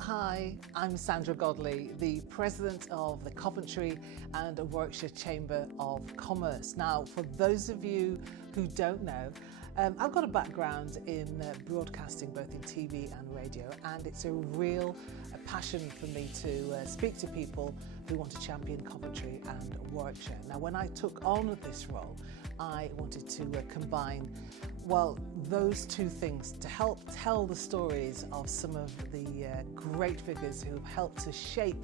Hi, I'm Sandra Godley, the President of the Coventry and Warwickshire Chamber of Commerce. Now, for those of you who don't know, I've got a background in broadcasting, both in TV and radio, and it's a real passion for me to speak to people who want to champion Coventry and Warwickshire. Now, when I took on this role, I wanted to combine, well, those two things to help tell the stories of some of the great figures who have helped to shape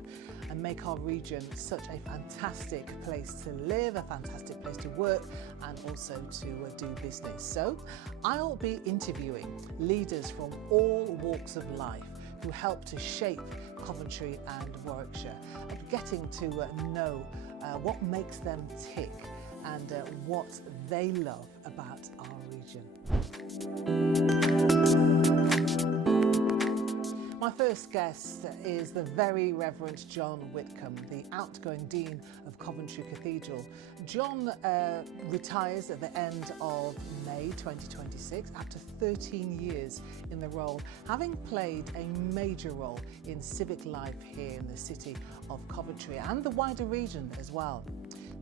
and make our region such a fantastic place to live, a fantastic place to work, and also to do business. So I'll be interviewing leaders from all walks of life who help to shape Coventry and Warwickshire, and getting to know what makes them tick and what they love about our region. My first guest is the very Reverend John Witcombe, the outgoing Dean of Coventry Cathedral. John retires at the end of May 2026 after 13 years in the role, having played a major role in civic life here in the city of Coventry and the wider region as well.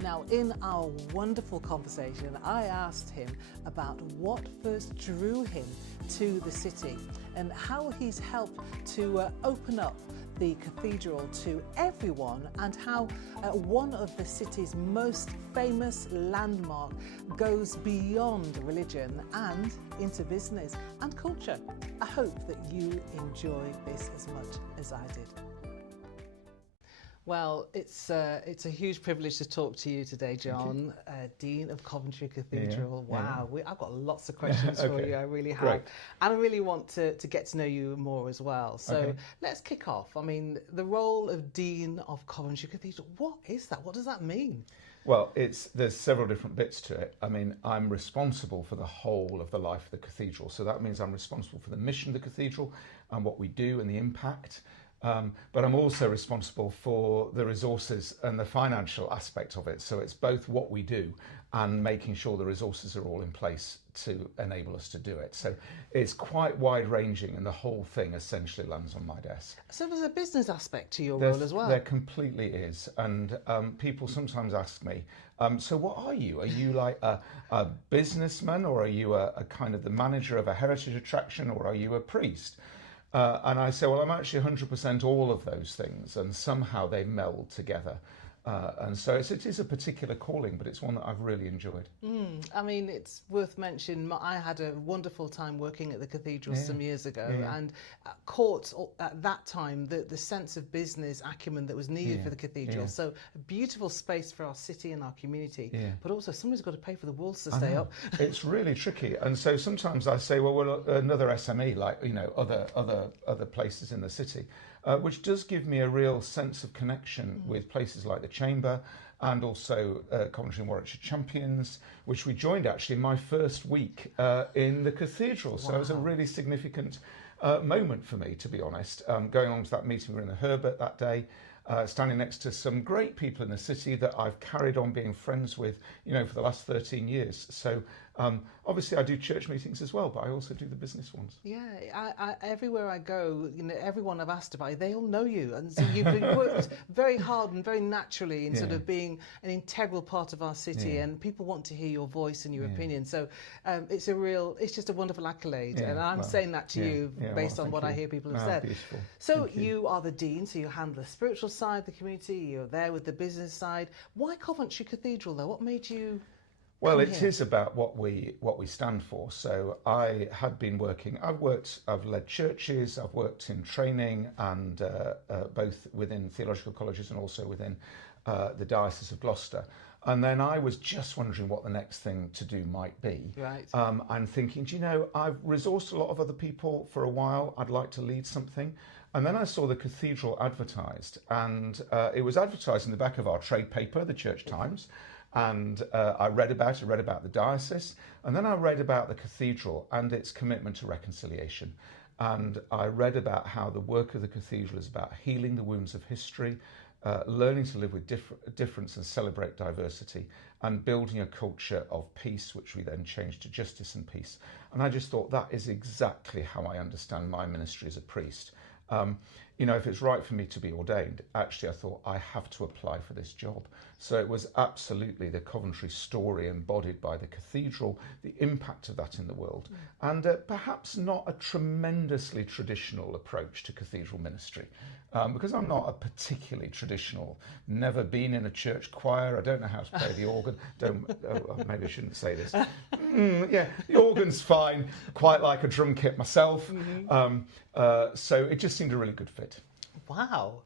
Now, in our wonderful conversation, I asked him about what first drew him to the city and how he's helped to open up the cathedral to everyone, and how one of the city's most famous landmark goes beyond religion and into business and culture. I hope that you enjoy this as much as I did. Well, it's a huge privilege to talk to you today, John, Dean of Coventry Cathedral. Yeah, wow, yeah. I've got lots of questions for you, I really have. Great. And I really want to get to know you more as well. So let's kick off. I mean, the role of Dean of Coventry Cathedral, what is that? What does that mean? Well, there's several different bits to it. I mean, I'm responsible for the whole of the life of the cathedral. So that means I'm responsible for the mission of the cathedral and what we do and the impact. But I'm also responsible for the resources and the financial aspect of it. So it's both what we do and making sure the resources are all in place to enable us to do it. So it's quite wide ranging, and the whole thing essentially lands on my desk. So there's a business aspect to your role as well? There completely is. And people sometimes ask me, so what are you? Are you like a businessman, or are you a kind of the manager of a heritage attraction, or are you a priest? And I say, well, I'm actually 100% all of those things, and somehow they meld together. And so it is a particular calling, but it's one that I've really enjoyed. I mean, it's worth mentioning, I had a wonderful time working at the cathedral some years ago, and caught at that time the sense of business acumen that was needed for the cathedral. So a beautiful space for our city and our community, but also somebody's got to pay for the walls to stay up. It's really tricky. And so sometimes I say, well, we're another SME, like, you know, other places in the city, which does give me a real sense of connection with places like the Chamber, and also Coventry and Warwickshire Champions, which we joined actually my first week in the cathedral. So it was a really significant moment for me, to be honest. Going on to that meeting, we were in the Herbert that day, standing next to some great people in the city that I've carried on being friends with, you know, for the last 13 years. So obviously I do church meetings as well, but I also do the business ones. Yeah, I everywhere I go, you know, everyone I've asked about, they all know you, and so you've been worked very hard and very naturally in sort of being an integral part of our city, and people want to hear your voice and your opinion. So it's just a wonderful accolade, and I'm saying that to you based on what I hear people have said. Beautiful. So you are the Dean, so you handle the spiritual side of the community, you're there with the business side. Why Coventry Cathedral though? What made you? Well, it is about what we stand for. So I had been working, I've led churches, I've worked in training, and both within theological colleges and also within the Diocese of Gloucester. And then I was just wondering what the next thing to do might be. Right. And thinking, do you know, I've resourced a lot of other people for a while, I'd like to lead something. And then I saw the cathedral advertised, and it was advertised in the back of our trade paper, the Church Times. And I read about the diocese, and then I read about the cathedral and its commitment to reconciliation. And I read about how the work of the cathedral is about healing the wounds of history, learning to live with difference and celebrate diversity, and building a culture of peace, which we then changed to justice and peace. And I just thought that is exactly how I understand my ministry as a priest. you know, if it's right for me to be ordained, actually I thought I have to apply for this job. So it was absolutely the Coventry story embodied by the cathedral, the impact of that in the world, and perhaps not a tremendously traditional approach to cathedral ministry, because I'm not a particularly traditional, never been in a church choir, I don't know how to play the organ, maybe I shouldn't say this. Yeah, the organ's fine, quite like a drum kit myself, so it just seemed a really good fit. Wow.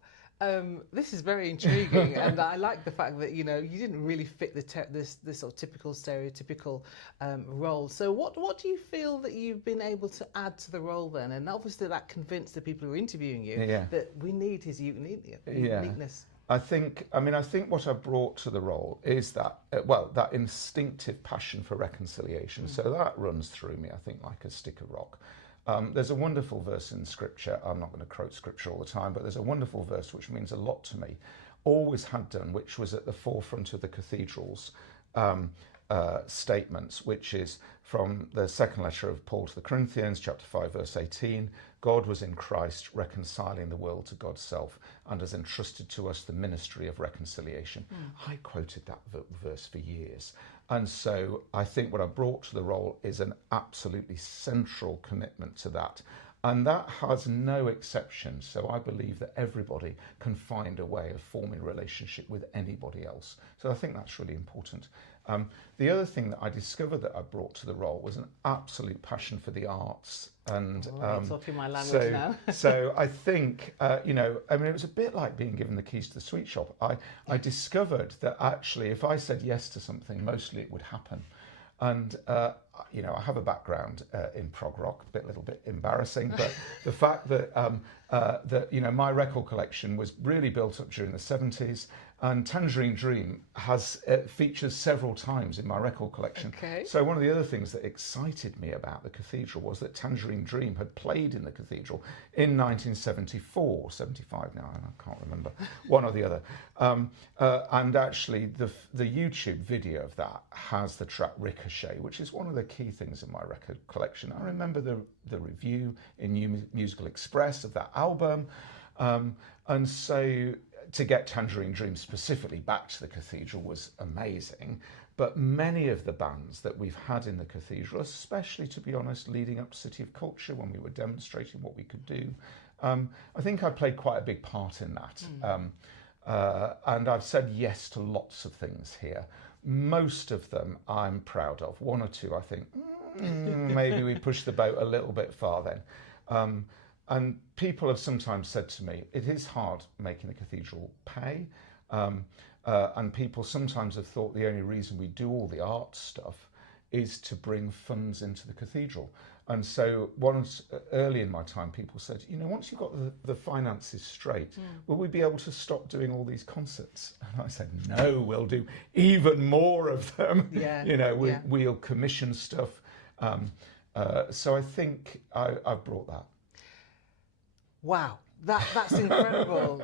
This is very intriguing, and I like the fact that, you know, you didn't really fit this sort of typical stereotypical role. So what do you feel that you've been able to add to the role then? And obviously that convinced the people who are interviewing you that we need his uniqueness. I think what I brought to the role is that, that instinctive passion for reconciliation. So that runs through me, I think, like a stick of rock. There's a wonderful verse in Scripture, I'm not going to quote Scripture all the time, but there's a wonderful verse which means a lot to me, always had done, which was at the forefront of the cathedral's statements, which is from the second letter of Paul to the Corinthians, chapter 5, verse 18. God was in Christ reconciling the world to God's self and has entrusted to us the ministry of reconciliation. I quoted that verse for years. And so I think what I brought to the role is an absolutely central commitment to that. And that has no exception. So I believe that everybody can find a way of forming a relationship with anybody else. So I think that's really important. The other thing that I discovered that I brought to the role was an absolute passion for the arts. And you're talking my language now. So I think, it was a bit like being given the keys to the sweet shop. I discovered that actually if I said yes to something, mostly it would happen. And, I have a background in prog rock, a little bit embarrassing, but the fact that, my record collection was really built up during the 70s, and Tangerine Dream features several times in my record collection. Okay. So one of the other things that excited me about the cathedral was that Tangerine Dream had played in the cathedral in 1974, 75 now, and I can't remember, one or the other. And actually the YouTube video of that has the track Ricochet, which is one of the key things in my record collection. I remember the review in New Musical Express of that album. And so to get Tangerine Dream specifically back to the cathedral was amazing. But many of the bands that we've had in the cathedral, especially, to be honest, leading up to City of Culture when we were demonstrating what we could do, I think I played quite a big part in that. And I've said yes to lots of things here. Most of them I'm proud of. One or two I think, maybe we pushed the boat a little bit far then. And people have sometimes said to me, it is hard making the cathedral pay. And people sometimes have thought the only reason we do all the art stuff is to bring funds into the cathedral. And so once early in my time, people said, once you've got the finances straight, will we be able to stop doing all these concerts? And I said, no, we'll do even more of them. Yeah. We'll commission stuff. So I think I've brought that. Wow, that's incredible.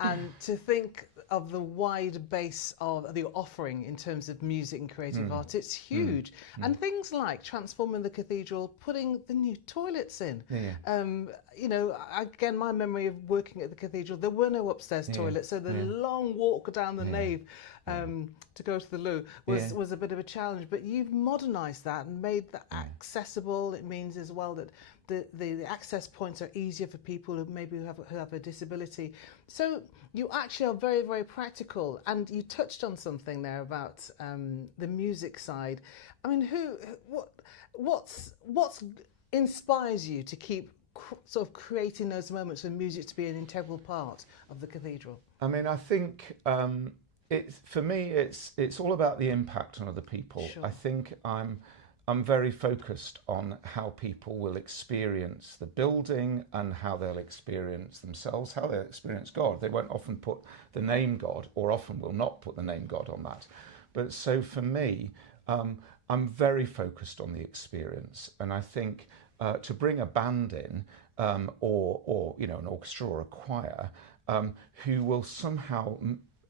And to think of the wide base of the offering in terms of music and creative art, it's huge. And things like transforming the cathedral, putting the new toilets in. Again, my memory of working at the cathedral, there were no upstairs toilets, so the long walk down the nave to go to the loo was a bit of a challenge. But you've modernised that and made that accessible. It means as well that the access points are easier for people who maybe have a disability. So you actually are very, very practical. And you touched on something there about the music side. I mean, what inspires you to keep sort of creating those moments for music to be an integral part of the cathedral? I mean, I think for me, it's all about the impact on other people. Sure. I think I'm very focused on how people will experience the building and how they'll experience themselves, how they'll experience God. They won't often put the name God, or often will not put the name God on that. But so for me, I'm very focused on the experience. And I think to bring a band in, or an orchestra or a choir, who will somehow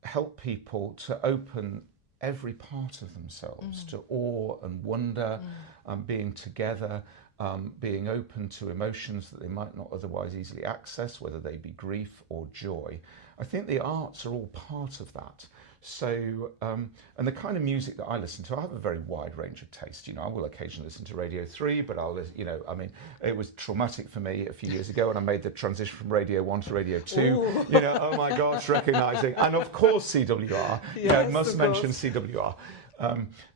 help people to open every part of themselves to awe and wonder and being together being open to emotions that they might not otherwise easily access, whether they be grief or joy. I think the arts are all part of that. So, and the kind of music that I listen to, I have a very wide range of taste. You know, I will occasionally listen to Radio 3, but I mean, it was traumatic for me a few years ago when I made the transition from Radio 1 to Radio 2. Ooh. You know, oh my gosh, recognising. And of course, CWR. Yes, you know, must mention CWR.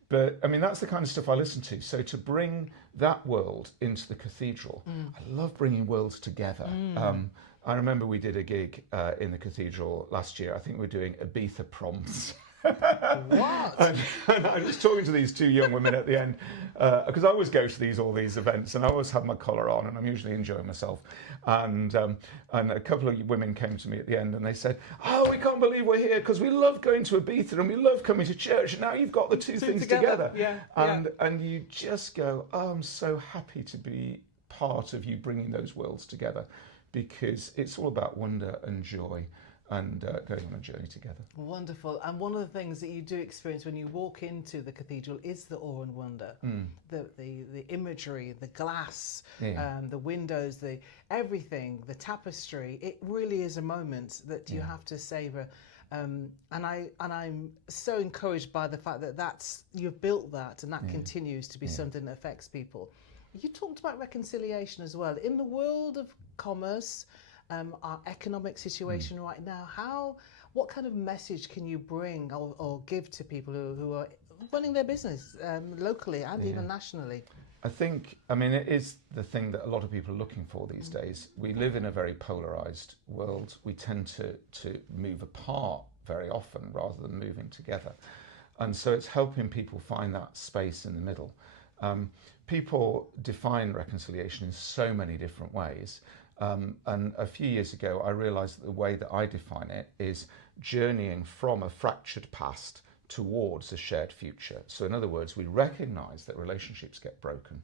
But I mean, that's the kind of stuff I listen to. So to bring that world into the cathedral, I love bringing worlds together. I remember we did a gig in the cathedral last year. I think we were doing Ibiza proms. What? And I was talking to these two young women at the end, because I always go to all these events, and I always have my collar on, and I'm usually enjoying myself. And a couple of women came to me at the end, and they said, "Oh, we can't believe we're here because we love going to Ibiza and we love coming to church. And now you've got the two things together." Yeah. And you just go, "Oh, I'm so happy to be part of you bringing those worlds together, because it's all about wonder and joy." And going on a journey together. Wonderful. And one of the things that you do experience when you walk into the cathedral is the awe and wonder. The imagery, the glass, the windows, the everything, the tapestry. It really is a moment that you have to savour. And I'm so encouraged by the fact that you've built that, and that continues to be something that affects people. You talked about reconciliation as well. In the world of commerce, our economic situation right now, what kind of message can you bring or give to people who are running their business locally and even nationally? I mean, it is the thing that a lot of people are looking for these days. We live in a very polarised world. We tend to move apart very often rather than moving together. And so it's helping people find that space in the middle. People define reconciliation in so many different ways. And a few years ago, I realised that the way that I define it is journeying from a fractured past towards a shared future. So in other words, we recognise that relationships get broken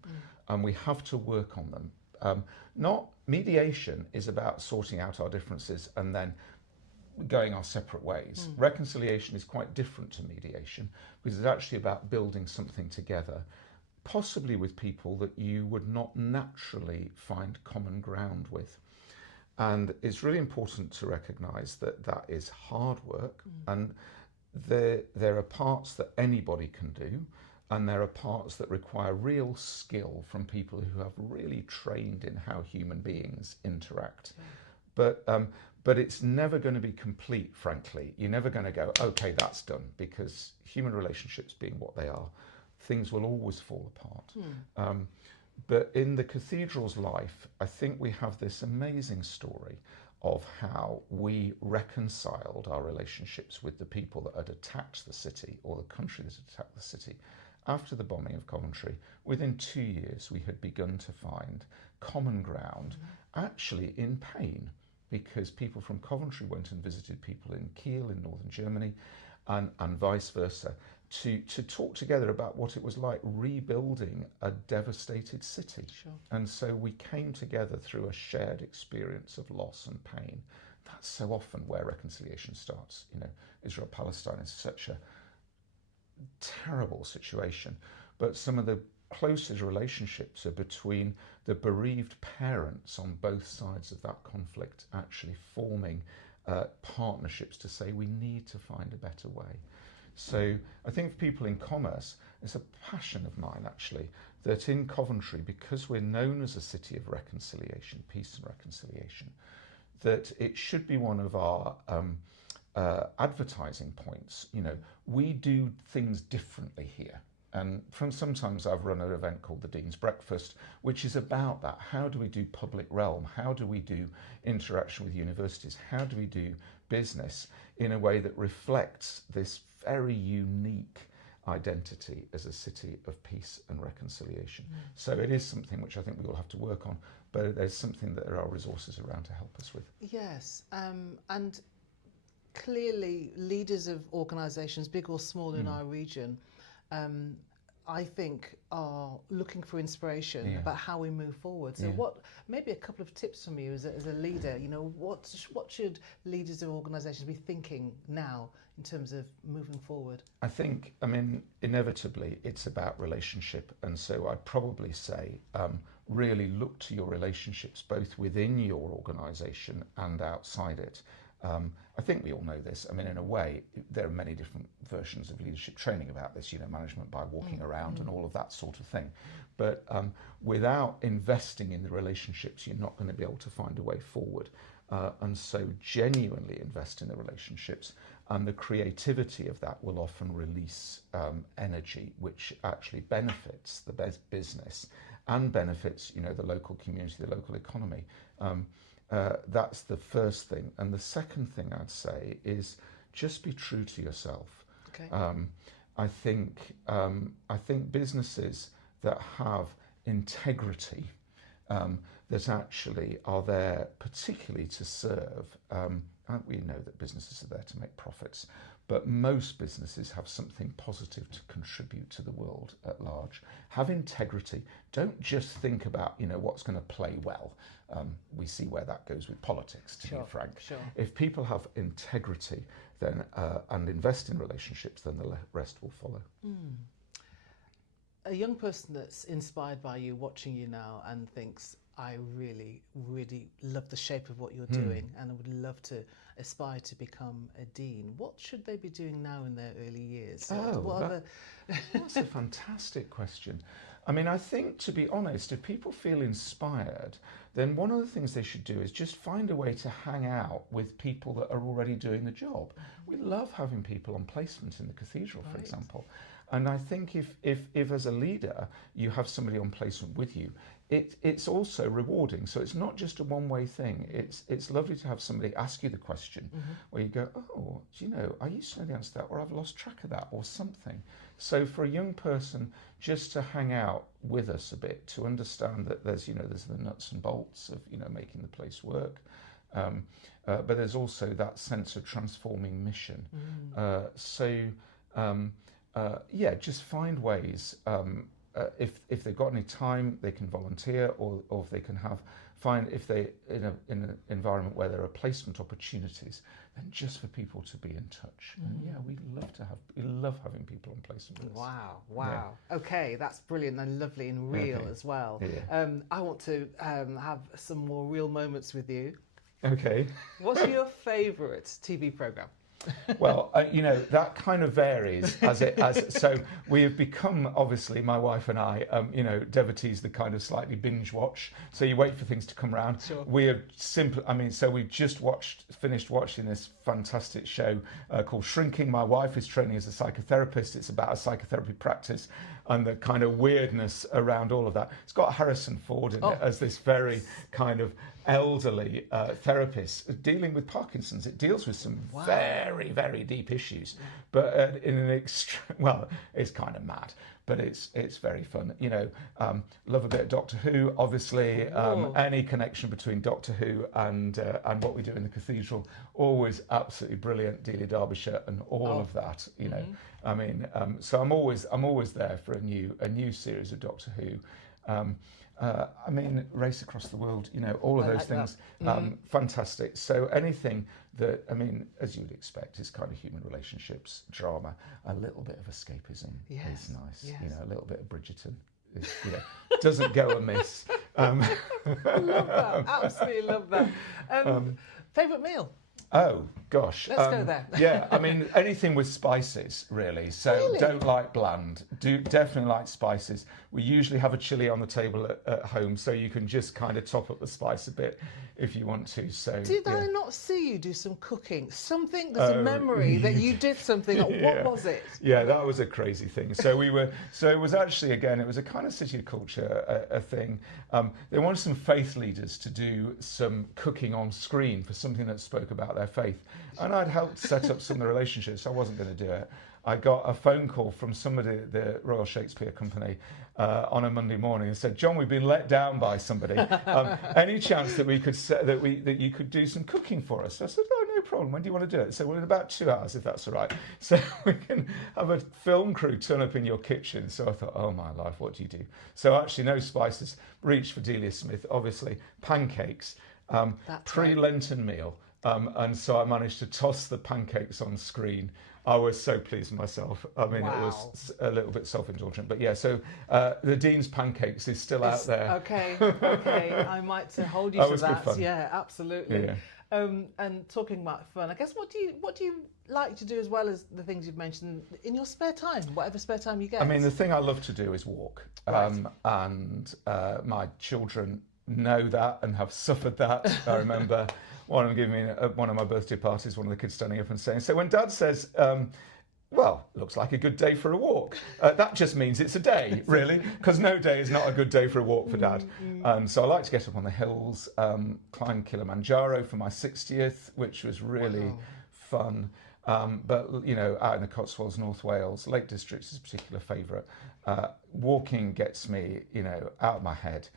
and we have to work on them. Not mediation is about sorting out our differences and then going our separate ways. Reconciliation is quite different to mediation, because it's actually about building something together, possibly with people that you would not naturally find common ground with. And it's really important to recognise that is hard work, and there are parts that anybody can do, and there are parts that require real skill from people who have really trained in how human beings interact. But it's never going to be complete, frankly. You're never going to go, okay, that's done, because human relationships being what they are, things will always fall apart. But in the cathedral's life, I think we have this amazing story of how we reconciled our relationships with the people that had attacked the city, or the country that had attacked the city. After the bombing of Coventry, within 2 years, we had begun to find common ground, actually in pain, because people from Coventry went and visited people in Kiel in northern Germany, and vice versa, to talk together about what it was like rebuilding a devastated city. Sure. And so we came together through a shared experience of loss and pain. That's so often where reconciliation starts. You know, Israel-Palestine is such a terrible situation, but some of the closest relationships are between the bereaved parents on both sides of that conflict, actually forming partnerships to say we need to find a better way. So I think for people in commerce, it's a passion of mine actually, that in Coventry, because we're known as a city of reconciliation, peace and reconciliation, that it should be one of our advertising points. You know, we do things differently here. And sometimes I've run an event called the Dean's Breakfast, which is about that. How do we do public realm? How do we do interaction with universities? How do we do business in a way that reflects this very unique identity as a city of peace and reconciliation? So it is something which I think we all have to work on, but there's something that there are resources around to help us with. Yes, and clearly leaders of organisations, big or small in our region, I think, are looking for inspiration about how we move forward. So maybe a couple of tips from you as a leader, you know, what should leaders of organisations be thinking now in terms of moving forward? I think, I mean, inevitably it's about relationship. And so I'd probably say, really look to your relationships both within your organisation and outside it. I think we all know this. I mean, in a way, there are many different versions of leadership training about this, you know, management by walking around and all of that sort of thing. But without investing in the relationships, you're not going to be able to find a way forward. And so genuinely invest in the relationships, and the creativity of that will often release energy, which actually benefits the business and benefits, you know, the local community, the local economy. That's the first thing. And the second thing I'd say is just be true to yourself. Okay. I think businesses that have integrity, that actually are there particularly to serve, we know that businesses are there to make profits, but most businesses have something positive to contribute to the world at large. Have integrity. Don't just think about, you know, what's going to play well. We see where that goes with politics, to be frank. Sure. If people have integrity then and invest in relationships, then the rest will follow. A young person that's inspired by you, watching you now, and thinks, I really, really love the shape of what you're doing and I would love to aspire to become a dean. What should they be doing now in their early years? That's a fantastic question. I mean, I think, to be honest, if people feel inspired, then one of the things they should do is just find a way to hang out with people that are already doing the job. We love having people on placement in the cathedral, for example. And I think if as a leader you have somebody on placement with you, it's also rewarding. So it's not just a one-way thing. It's lovely to have somebody ask you the question where you go, oh, do you know, I used to know the answer to that, or I've lost track of that, or something. So for a young person, just to hang out with us a bit, to understand that there's, you know, there's the nuts and bolts of, you know, making the place work. But there's also that sense of transforming mission. Just find ways. If they've got any time, they can volunteer, or if they can if they in an environment where there are placement opportunities, then just for people to be in touch. And we love having people on placement with us. Wow. Yeah. Okay, that's brilliant and lovely and real as well. Yeah. I want to have some more real moments with you. Okay. What's your favourite TV programme? Well, you know, that kind of varies so we have become, obviously, my wife and I, you know, devotees the kind of slightly binge watch. So you wait for things to come around. Sure. We have so we've just finished watching this fantastic show called Shrinking. My wife is training as a psychotherapist. It's about a psychotherapy practice and the kind of weirdness around all of that. It's got Harrison Ford in it as this very kind of elderly therapist dealing with Parkinson's. It deals with some very, very deep issues, but in an well, it's kind of mad, but it's very fun. You know, love a bit of Doctor Who, obviously. Any connection between Doctor Who and what we do in the cathedral, always absolutely brilliant. Delia Derbyshire and all of that. You know, I mean, so I'm always there for a new series of Doctor Who. I mean, Race Across the World, you know, all of those things, fantastic. So anything that, I mean, as you would expect, is kind of human relationships, drama, a little bit of escapism is nice. Yes. You know, a little bit of Bridgerton, you know, doesn't go amiss. I love that, absolutely love that. Favourite meal? Oh, gosh. Let's go there. Yeah, I mean, anything with spices, really. So don't like bland. Definitely like spices. We usually have a chili on the table at home, so you can just kind of top up the spice a bit if you want to. So did I not see you do some cooking? There's a memory that you did something. What was it? Yeah, that was a crazy thing. So it was actually, again, it was a kind of city of culture a thing. They wanted some faith leaders to do some cooking on screen for something that spoke about their faith. And I'd helped set up some of the relationships, so I wasn't going to do it. I got a phone call from somebody at the Royal Shakespeare Company on a Monday morning and said, "John, we've been let down by somebody. Any chance that we could that you could do some cooking for us?" I said, "Oh, no problem. When do you want to do it? So, well, in about 2 hours, if that's all right. So we can have a film crew turn up in your kitchen. So I thought, oh my life, what do you do? So actually, no spices. Reached for Delia Smith, obviously, pancakes, pre-Lenten meal. And so I managed to toss the pancakes on screen. I was so pleased with myself. I mean, It was a little bit self-indulgent, but yeah. So the Dean's pancakes is still out there. Okay. I might hold you to that. Fun. Yeah, absolutely. Yeah. And talking about fun, I guess what do you like to do as well as the things you've mentioned in your spare time, whatever spare time you get? I mean, the thing I love to do is walk, and my children know that and have suffered that. I remember one of them giving me one of my birthday parties, one of the kids standing up and saying, so when Dad says, well, looks like a good day for a walk, that just means it's a day, really, because no day is not a good day for a walk for Dad. So I like to get up on the hills, climb Kilimanjaro for my 60th, which was really fun. But, out in the Cotswolds, North Wales, Lake District is a particular favourite. Walking gets me, out of my head.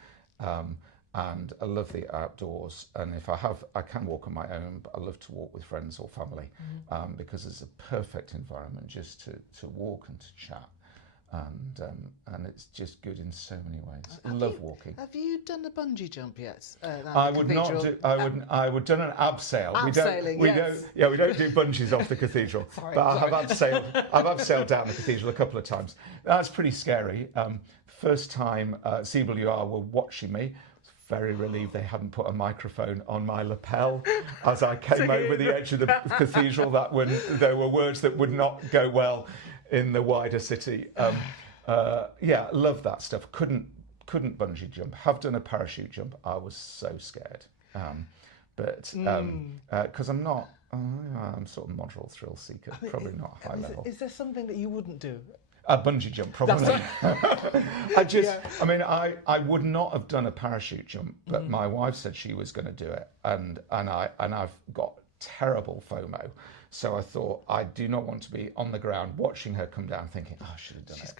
And I love the outdoors, and if I can walk on my own, but I love to walk with friends or family, because it's a perfect environment just to walk and to chat, and it's just good in so many ways. I love walking. Have you done a bungee jump yet? I would not do. I would done an abseil. We don't do bungees off the cathedral. I've abseiled down the cathedral a couple of times. That's pretty scary. First time CWR were watching me. Very relieved they hadn't put a microphone on my lapel as I came over the edge of the cathedral. There were words that would not go well in the wider city. Love that stuff. Couldn't bungee jump. Have done a parachute jump. I was so scared, because I'm not. I'm sort of moderate thrill seeker. Probably not high level. Is there something that you wouldn't do? A bungee jump, probably. I would not have done a parachute jump, but my wife said she was going to do it, and I've got terrible FOMO, so I thought I do not want to be on the ground watching her come down, thinking, oh, I should have done it.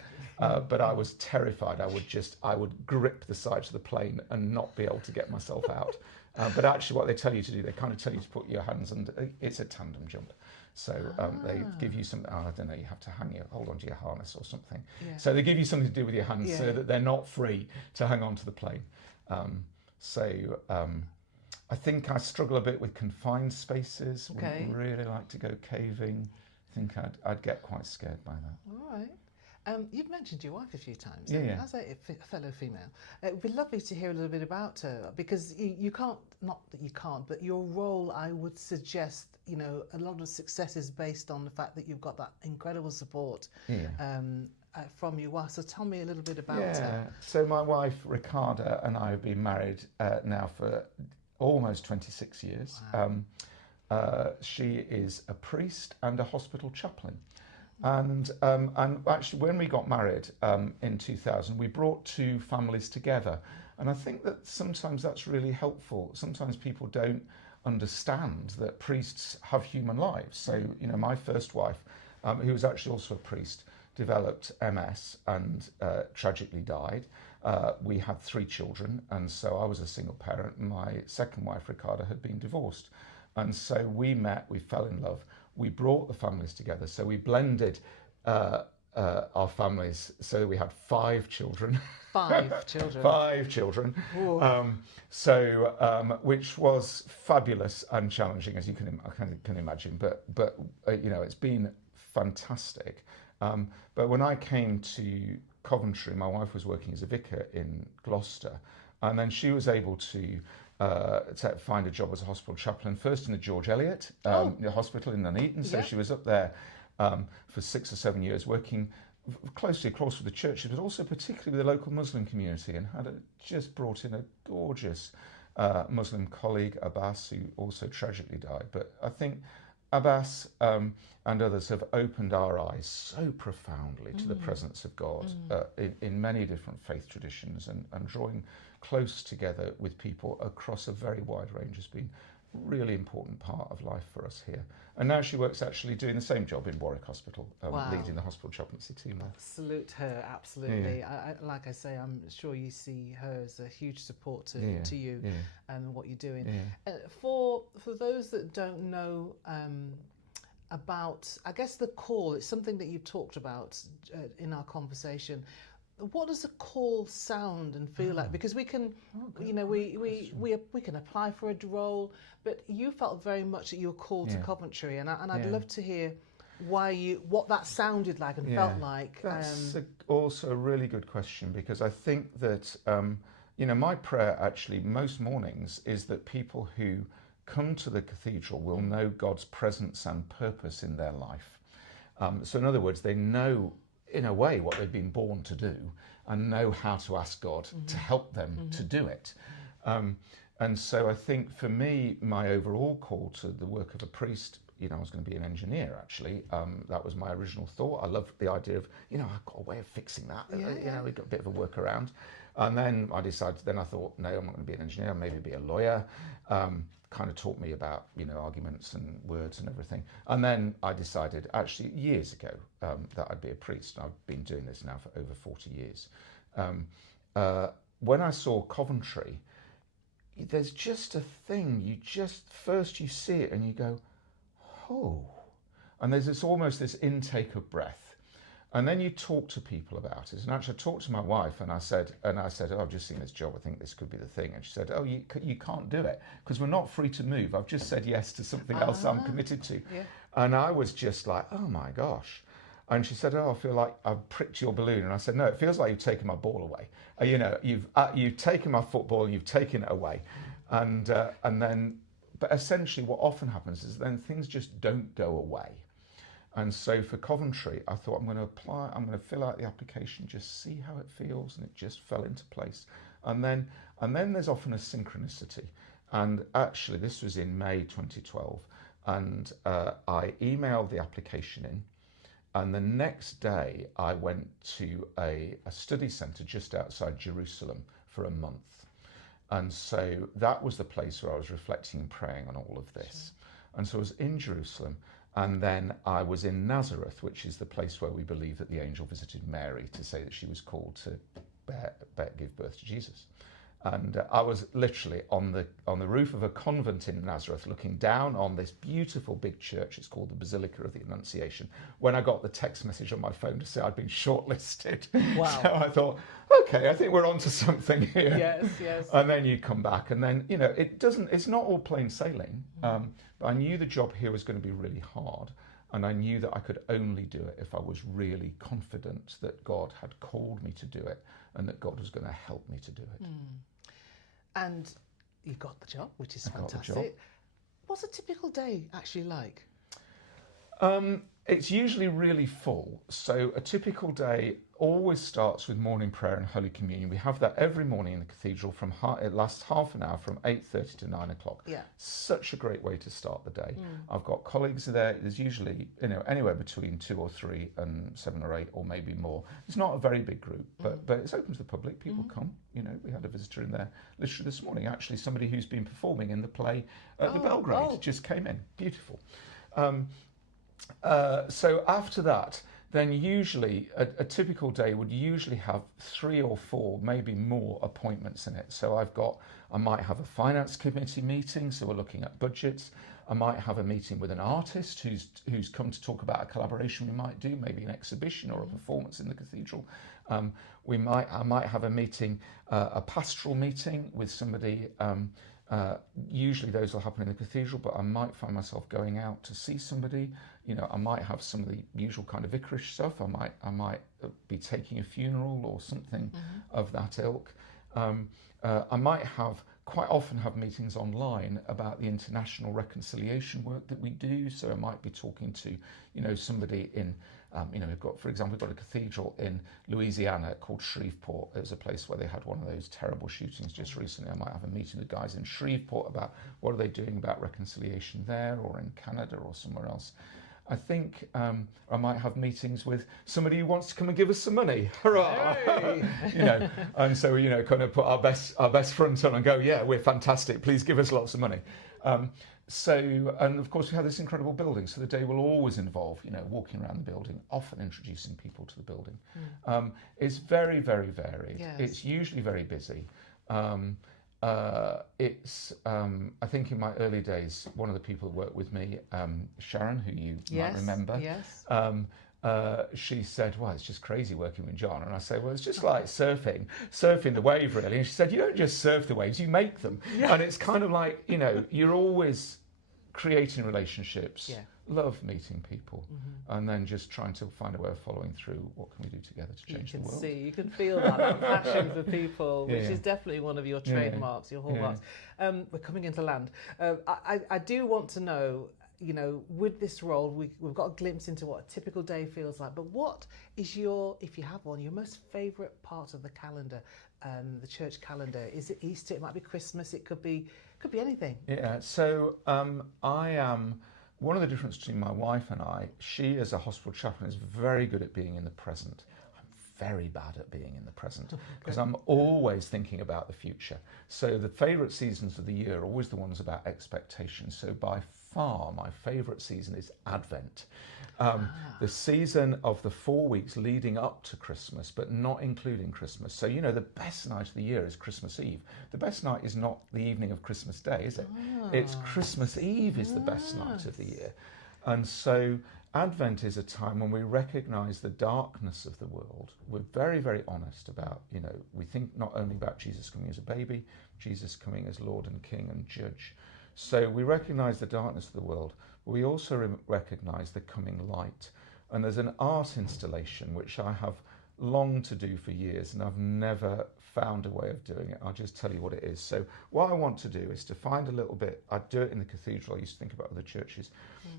But I was terrified. I would grip the sides of the plane and not be able to get myself out. But actually, what they tell you to do, they kind of tell you to put your hands under. It's a tandem jump. So they give you some, I don't know, you have to hold on to your harness or something. Yeah. So they give you something to do with your hands so that they're not free to hang on to the plane. I think I struggle a bit with confined spaces. Okay. Would really like to go caving. I think I'd get quite scared by that. All right. You've mentioned your wife a few times. Yeah. As a fellow female, it would be lovely to hear a little bit about her, because you can't, not that you can't, but your role, I would suggest, a lot of success is based on the fact that you've got that incredible support from your wife. So tell me a little bit about her. So my wife, Ricarda, and I have been married now for almost 26 years. Wow. She is a priest and a hospital chaplain. And actually, when we got married in 2000, we brought two families together. And I think that sometimes that's really helpful. Sometimes people don't understand that priests have human lives. So, my first wife, who was actually also a priest, developed MS and tragically died. We had 3 children, and so I was a single parent. My second wife, Ricarda, had been divorced. And so we met, we fell in love. We brought the families together, so we blended our families, so we had 5 children. 5 children. 5 children. Which was fabulous and challenging, as you can imagine. But it's been fantastic. But when I came to Coventry, my wife was working as a vicar in Gloucester, and then she was able to find a job as a hospital chaplain, first in the George Eliot Hospital in Nuneaton. So she was up there for 6 or 7 years, working closely across with the churches, but also particularly with the local Muslim community, and just brought in a gorgeous Muslim colleague, Abbas, who also tragically died. But I think Abbas and others have opened our eyes so profoundly to the presence of God in many different faith traditions, and drawing close together with people across a very wide range has been really important part of life for us here. And now she works actually doing the same job in Warwick Hospital, Wow. leading the hospital chaplaincy team there. Salute her, absolutely. Like I say, I'm sure you see her as a huge support to you and what you're doing. For those that don't know about, I guess, the call, it's something that you talked about in our conversation. What does a call sound and feel like? Because we can, you know, we can apply for a role, but you felt very much that you were called to Coventry, and I'd love to hear what that sounded like and felt like. That's also a really good question, because I think that you know, my prayer actually most mornings is that people who come to the cathedral will know God's presence and purpose in their life. So in other words, they know in a way what they've been born to do and know how to ask God to help them to do it. And so I think for me, my overall call to the work of a priest, you know, I was going to be an engineer actually. That was my original thought. I loved the idea of, you know, I've got a way of fixing that. You know, we've got a bit of a workaround. And then I thought, no, I'm not going to be an engineer, I'll maybe be a lawyer. Kind of taught me about, you know, arguments and words and everything. And then I decided actually years ago that I'd be a priest. I've been doing this now for over 40 years. When I saw Coventry, there's just a thing, first you see it and you go, oh, and there's almost this intake of breath. And then you talk to people about it. And actually I talked to my wife and I said, oh, I've just seen this job, I think this could be the thing. And she said, oh, you can't do it because we're not free to move. I've just said yes to something else I'm committed to. Yeah. And I was just like, oh my gosh. And she said, oh, I feel like I've pricked your balloon. And I said, no, it feels like you've taken my ball away. You know, you've taken my football and you've taken it away. And then, but essentially what often happens is then things just don't go away. And so for Coventry, I thought I'm going to fill out the application, just see how it feels, and it just fell into place. And then there's often a synchronicity. And actually, this was in May 2012, and I emailed the application in, and the next day I went to a study centre just outside Jerusalem for a month. And so that was the place where I was reflecting and praying on all of this. Sure. And so I was in Jerusalem. And then I was in Nazareth, which is the place where we believe that the angel visited Mary to say that she was called to give birth to Jesus. And I was literally on the roof of a convent in Nazareth looking down on this beautiful big church. It's called the Basilica of the Annunciation, when I got the text message on my phone to say I'd been shortlisted. Wow. So I thought, okay, I think we're onto something here. Yes, yes. And then you come back, and then, you know, it's not all plain sailing. But I knew the job here was going to be really hard. And I knew that I could only do it if I was really confident that God had called me to do it and that God was going to help me to do it. And you got the job, which is fantastic. What's a typical day actually like? It's usually really full. So a typical day always starts with morning prayer and Holy Communion. We have that every morning in the cathedral. It lasts half an hour from 8:30 to 9 o'clock. Yeah. Such a great way to start the day. I've got colleagues there. There's usually, you know, anywhere between 2 or 3 and 7 or 8 or maybe more. It's not a very big group, but it's open to the public. People come. You know, we had a visitor in there literally this morning, actually somebody who's been performing in the play at the Belgrade just came in. Beautiful. So after that, then usually a typical day would usually have 3 or 4, maybe more appointments in it. So I might have a finance committee meeting, so we're looking at budgets. I might have a meeting with an artist who's come to talk about a collaboration we might do, maybe an exhibition or a performance in the cathedral. I might have a meeting, a pastoral meeting with somebody. Usually those will happen in the cathedral, but I might find myself going out to see somebody. You know, I might have some of the usual kind of vicarish stuff. I might be taking a funeral or something of that ilk. I might quite often have meetings online about the international reconciliation work that we do. So I might be talking to, you know, somebody in, you know, we've got a cathedral in Louisiana called Shreveport. It was a place where they had one of those terrible shootings just recently. I might have a meeting with guys in Shreveport about what are they doing about reconciliation there, or in Canada or somewhere else. I think I might have meetings with somebody who wants to come and give us some money. Hurrah! Hey. You know, and so, you know, kind of put our best front on and go, yeah, we're fantastic. Please give us lots of money. And of course we have this incredible building, so the day will always involve, walking around the building, often introducing people to the building. It's very, very varied. Yes. It's usually very busy. I think in my early days, one of the people who worked with me, Sharon, who you might remember, she said, well, it's just crazy working with John. And I said, well, it's just like surfing the wave, really. And she said, you don't just surf the waves, you make them. Yeah. And it's kind of like, you're always creating relationships, love meeting people, and then just trying to find a way of following through. What can we do together to change the world? You can feel that passion for people, which is definitely one of your trademarks, your hallmarks. We're coming into land. I do want to know, with this role, we've got a glimpse into what a typical day feels like, but what is if you have one, your most favourite part of the calendar, the church calendar? Is it Easter? It might be Christmas. It could be anything. Yeah, so one of the differences between my wife and I, she as a hospital chaplain is very good at being in the present. I'm very bad at being in the present because I'm always thinking about the future. So the favourite seasons of the year are always the ones about expectation. So by far my favourite season is Advent. The season of the 4 weeks leading up to Christmas, but not including Christmas. So, the best night of the year is Christmas Eve. The best night is not the evening of Christmas Day, is it? It's Christmas Eve is the best night of the year. And so Advent is a time when we recognise the darkness of the world. We're very, very honest about, we think not only about Jesus coming as a baby, Jesus coming as Lord and King and Judge. So we recognise the darkness of the world, but we also recognise the coming light. And there's an art installation which I have longed to do for years, and I've never found a way of doing it. I'll just tell you what it is. So what I want to do is to find a little bit, I'd do it in the cathedral, I used to think about other churches.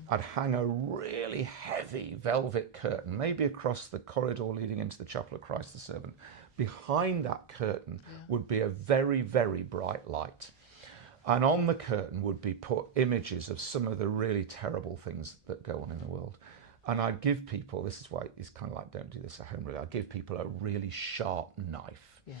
I'd hang a really heavy velvet curtain, maybe across the corridor leading into the Chapel of Christ the Servant. Behind that curtain would be a very, very bright light. And on the curtain would be put images of some of the really terrible things that go on in the world. And I'd give people, this is why it's kind of like, don't do this at home really, I'd give people a really sharp knife. Yeah.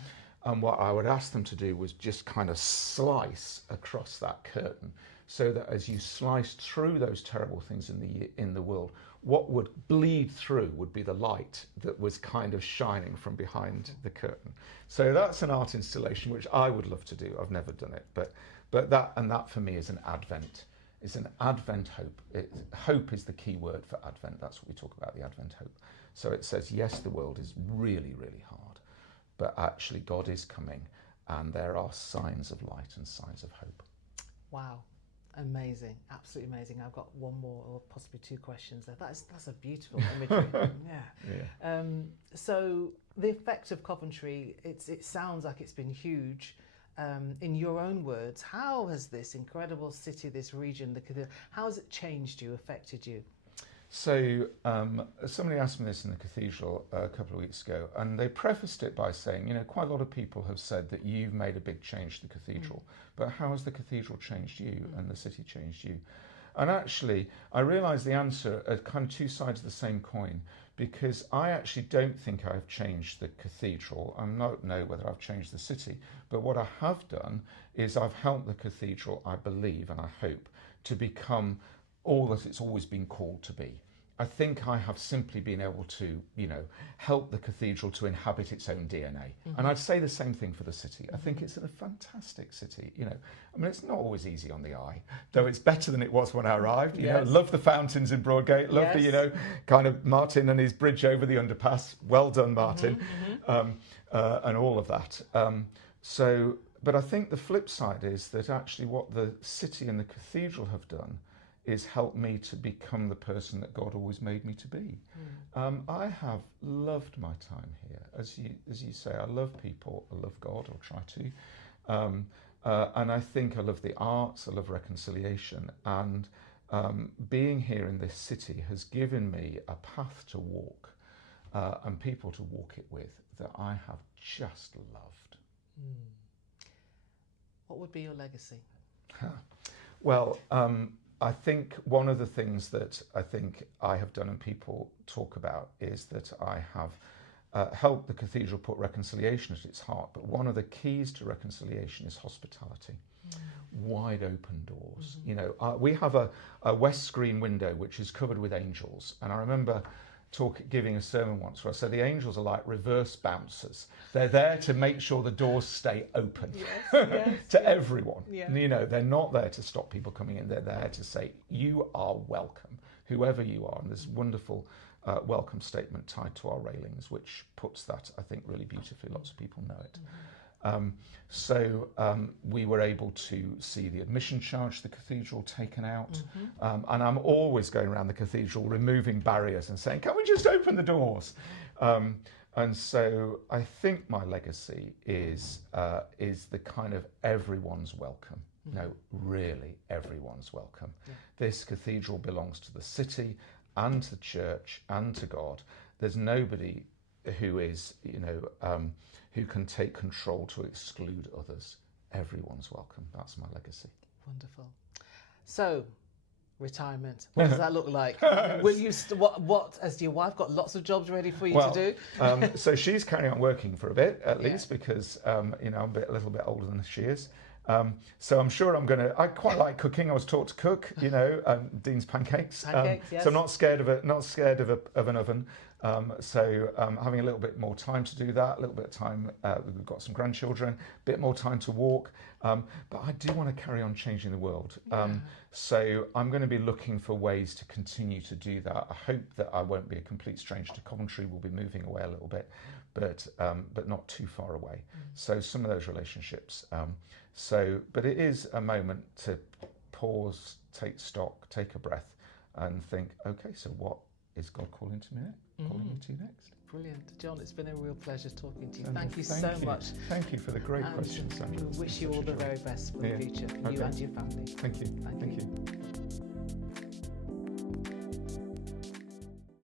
And what I would ask them to do was just kind of slice across that curtain so that as you sliced through those terrible things in the world, what would bleed through would be the light that was kind of shining from behind the curtain. So that's an art installation which I would love to do. I've never done it, but that for me is an Advent. It's an Advent hope. Hope is the key word for Advent. That's what we talk about, the Advent hope. So it says, yes, the world is really, really hard, but actually God is coming and there are signs of light and signs of hope. Wow. Amazing. Absolutely amazing. I've got one more or possibly two questions there. That's a beautiful imagery. Yeah. So the effect of Coventry, it sounds like it's been huge. In your own words, how has this incredible city, this region, how has it changed you, affected you? So somebody asked me this in the cathedral a couple of weeks ago, and they prefaced it by saying, quite a lot of people have said that you've made a big change to the cathedral, but how has the cathedral changed you and the city changed you? And actually, I realised the answer are kind of two sides of the same coin, because I actually don't think I've changed the cathedral. I don't know whether I've changed the city, but what I have done is I've helped the cathedral, I believe and I hope, to become all that it's always been called to be. I think I have simply been able to, help the cathedral to inhabit its own DNA. And I'd say the same thing for the city. I think it's a fantastic city. It's not always easy on the eye, though it's better than it was when I arrived. Love the fountains in Broadgate, love the, kind of Martin and his bridge over the underpass. Well done, Martin, and all of that. But I think the flip side is that actually what the city and the cathedral have done is help me to become the person that God always made me to be. I have loved my time here. As you say, I love people, I love God, or try to. And I think I love the arts, I love reconciliation. And being here in this city has given me a path to walk and people to walk it with that I have just loved. What would be your legacy? Well, I think one of the things that I think I have done and people talk about is that I have helped the cathedral put reconciliation at its heart. But one of the keys to reconciliation is hospitality. wide open doors. You know, we have a west screen window which is covered with angels, and I remember giving a sermon once where I said the angels are like reverse bouncers. They're there to make sure the doors stay open to everyone. You know, they're not there to stop people coming in. They're there to say, you are welcome, whoever you are. And this wonderful welcome statement tied to our railings, which puts that, I think, really beautifully. Lots of people know it. So we were able to see the admission charge to the cathedral taken out, and I'm always going around the cathedral removing barriers and saying, can we just open the doors? And so I think my legacy is the kind of everyone's welcome. No, really everyone's welcome. This cathedral belongs to the city and to the church and to God. There's nobody who is, you know, who can take control to exclude others. Everyone's welcome. That's my legacy. Wonderful. So, retirement. What does that look like? Will you? What? Has your wife got lots of jobs ready for you to do? So she's carrying on working for a bit, at least, because you know, I'm a little bit older than she is. So I'm sure I quite like cooking. I was taught to cook, you know, Dean's pancakes. Yes. So I'm not scared of an oven. So having a little bit more time to do that, a little bit of time, we've got some grandchildren, a bit more time to walk. But I do want to carry on changing the world. So I'm going to be looking for ways to continue to do that. I hope that I won't be a complete stranger to Coventry. We'll be moving away a little bit, but not too far away. So some of those relationships. But it is a moment to pause, take stock, take a breath, and think, okay, so what is God calling to me next? Calling me to next? Brilliant. John, it's been a real pleasure talking to you. And Thank you so much. Thank you for the great questions, Sandra. We wish you all the very best for the future, you and your family. Thank you. Thank you.